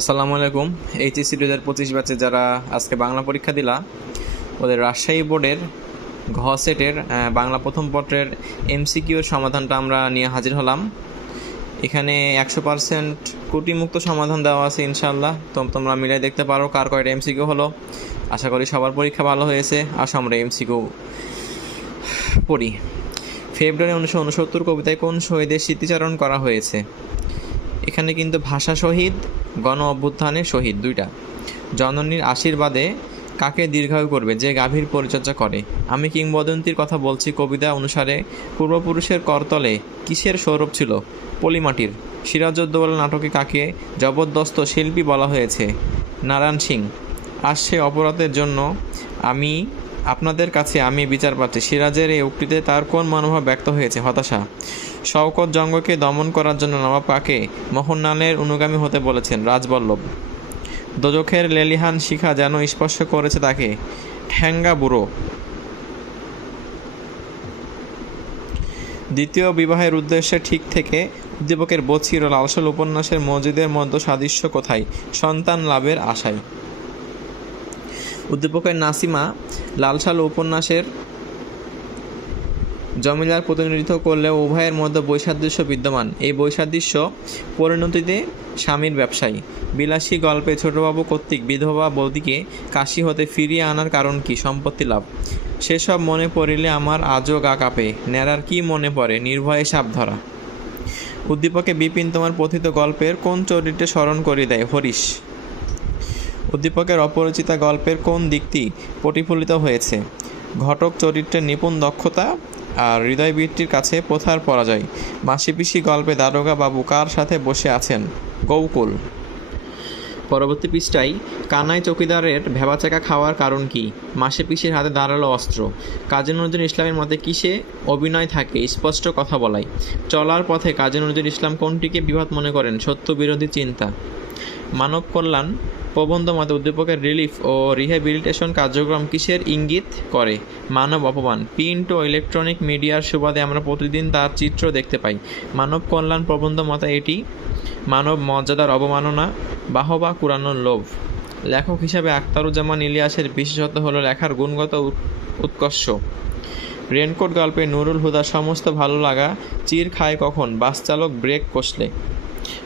আসসালামু আলাইকুম। এইচএসসি দু হাজার পঁচিশ ব্যাচে যারা আজকে বাংলা পরীক্ষা দিলা, ওদের রাজশাহী বোর্ডের ঘ সেটের বাংলা প্রথম পত্রের এমসিকিউর সমাধানটা আমরা নিয়ে হাজির হলাম। এখানে একশো পার্সেন্ট ত্রুটিমুক্ত সমাধান দেওয়া আছে ইনশাল্লাহ তোমরা মিলাই দেখতে পারো কার কয়টা এমসিকিউ হলো। আশা করি সবার পরীক্ষা ভালো হয়েছে। আসো আমরা এমসিকিউ পড়ি। ফেব্রুয়ারি উনিশশো উনসত্তর কবিতায় কোন শহীদের স্মৃতিচারণ করা হয়েছে? এখানে কিন্তু ভাষা শহীদ, গণ অভ্যুত্থানের শহীদ দুইটা। জননীর আশীর্বাদে কাকে দীর্ঘায়ু করবে, যে গাভীর পরিচর্যা করে? আমি কিংবদন্তির কথা বলছি কবিতা অনুসারে, পূর্বপুরুষের করতলে কিসের সৌরভ ছিল? পলিমাটির। সিরাজউদ্দৌলা নাটকে কাকে জবরদস্ত শিল্পী বলা হয়েছে? নারায়ণ সিং। আর সে অপরাধের জন্য আমি আপনাদের কাছে আমি বিচার পাচ্ছি। সিরাজের এই উক্তিতে তার কোন মনোভাব ব্যক্ত হয়েছে? হতাশা। শওকত জঙ্গকে দমন করার জন্য নবাব কাকে? মোহনলালের অনুগামী হতে বলেছেন রাজবল্লভ। দোজখের লেলিহান শিখা যেন স্পর্শ করেছে তাকে। ঠ্যাঙ্গা বুড়ো। দ্বিতীয় বিবাহের উদ্দেশ্যে ঠিক থেকে উদ্দীপকের বছির লালসল উপন্যাসের মসজিদের মধ্য সাদৃশ্য কোথায়? সন্তান লাভের আশায়। উদ্দীপকের নাসিমা লালশাল উপন্যাসের জমিদার প্রতিনিধিত্ব করলেও উভয়ের মধ্যে বৈসাদৃশ্য বিদ্যমান। এই বৈসাদৃশ্য পরিণতিতে স্বামীর ব্যবসায়ী। বিলাসী গল্পে ছোটবাবু কর্তৃক বিধবা বৌদিকে কাশি হতে ফিরিয়ে আনার কারণ কি? সম্পত্তি লাভ। সেসব মনে পড়িলে আমার আজও গা কাঁপে। ন্যাড়ার কি মনে পড়ে? নির্ভয়ে সাপ ধরা। উদ্দীপকে বিপিন তোমার কথিত গল্পের কোন চরিত্রে স্মরণ করে দেয়? হরিশ। উদ্দীপকের অপরিচিতা গল্পের কোন দিকটি প্রতিফলিত হয়েছে? ঘটক চরিত্রের নিপুণ দক্ষতা আর হৃদয়বৃত্তির কাছে প্রথার পরাজয়। মাসিপিসি গল্পে দারোগা বাবু কার সাথে বসে আছেন? গৌকুল। পরবর্তী পৃষ্ঠায়, কানাই চকিদারের ভেবাচাকা খাওয়ার কারণ কি? মাসে পিসির হাতে দাঁড়াল অস্ত্র। কাজী নজরুল ইসলামের মতে কিসে অভিনয় থাকে, স্পষ্ট কথা বলাই চলার পথে কাজী নজরুল ইসলাম কোনটিকে বিবাদ মনে করেন? সত্য বিরোধী চিন্তা। মানব কল্যাণ প্রবন্ধ মতে উদ্দীপকের রিলিফ ও রিহ্যাবিলিটেশন কার্যক্রম কিসের ইঙ্গিত করে? মানব অপমান। প্রিন্ট ও ইলেকট্রনিক মিডিয়ার সুবাদে আমরা প্রতিদিন তার চিত্র দেখতে পাই। মানব কল্যাণ প্রবন্ধ মতে এটি মানব মর্যাদার অবমাননা, বাহবা কুরানোর লোভ। লেখক হিসাবে আখতারুজ্জামান ইলিয়াসের বিশেষত্ব হলো লেখার গুণগত উৎ- উৎকর্ষ। রেনকোট গল্পে নুরুল হুদার সমস্ত ভালো লাগা চির খায় কখন? বাস চালক ব্রেক কষলে।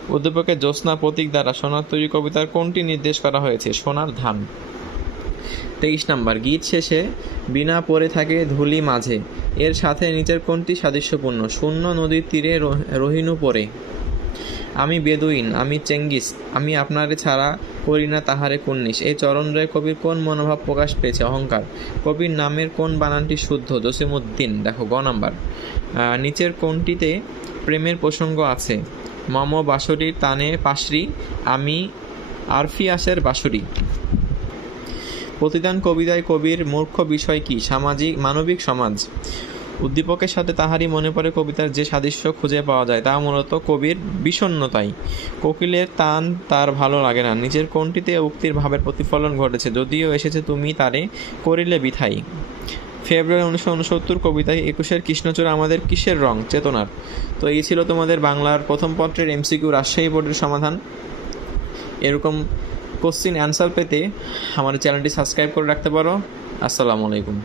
উদ্দীপকের জ্যোৎস্না প্রতীক দ্বারা সোনার তৈরি কবিতার কোনটি নির্দেশ করা হয়েছে? সোনার ধান। তেইশ নম্বর, গীত শেষে, বিনা পড়ে থাকে ধুলি মাঝে। এর সাথে নিচের কোনটি সাদৃশ্যপূর্ণ? শূন্য নদীর তীরে রহ- রহিনু পড়ে। আমি বেদুইন, আমি চেঙ্গিস, আমি আপনারে ছাড়া করি না তাহারে কুন্নিস। এই চরণ রায় কবির কোন মনোভাব প্রকাশ পেয়েছে? অহংকার। কবির নামের কোন বানানটি শুদ্ধ? জসিমুদ্দিন। দেখো, গ নাম্বার। নিচের কোনটিতে প্রেমের প্রসঙ্গ আছে? মম বাসরির তানে পাশরি, আমি আরফিয়াসের বাসুরি। প্রতিদান কবিতায় কবির মূর্খ বিষয় কি? সামাজিক, মানবিক সমাজ। উদ্দীপকের সাথে তাহারই মনে পড়ে কবিতার যে সাদৃশ্য খুঁজে পাওয়া যায়, তা মূলত কবির বিষণ্ণতাই। কোকিলের তান তার ভালো লাগে না। নিজের কোনটিতে উক্তির ভাবের প্রতিফলন ঘটেছে, যদিও এসেছে তুমি তারে করিলে বিথাই। ফেব্রুয়ারি উনিশশো উনসত্তর কবিতায় একুশের কৃষ্ণচূড়া আমাদের কিসের রং? চেতনার। তো এই ছিল তোমাদের বাংলার প্রথম পত্রের এমসিকিউ রাজশাহী বোর্ডের সমাধান। এরকম কোশ্চিন অ্যান্সার পেতে আমার চ্যানেলটি সাবস্ক্রাইব করে রাখতে পারো। আসসালামু আলাইকুম।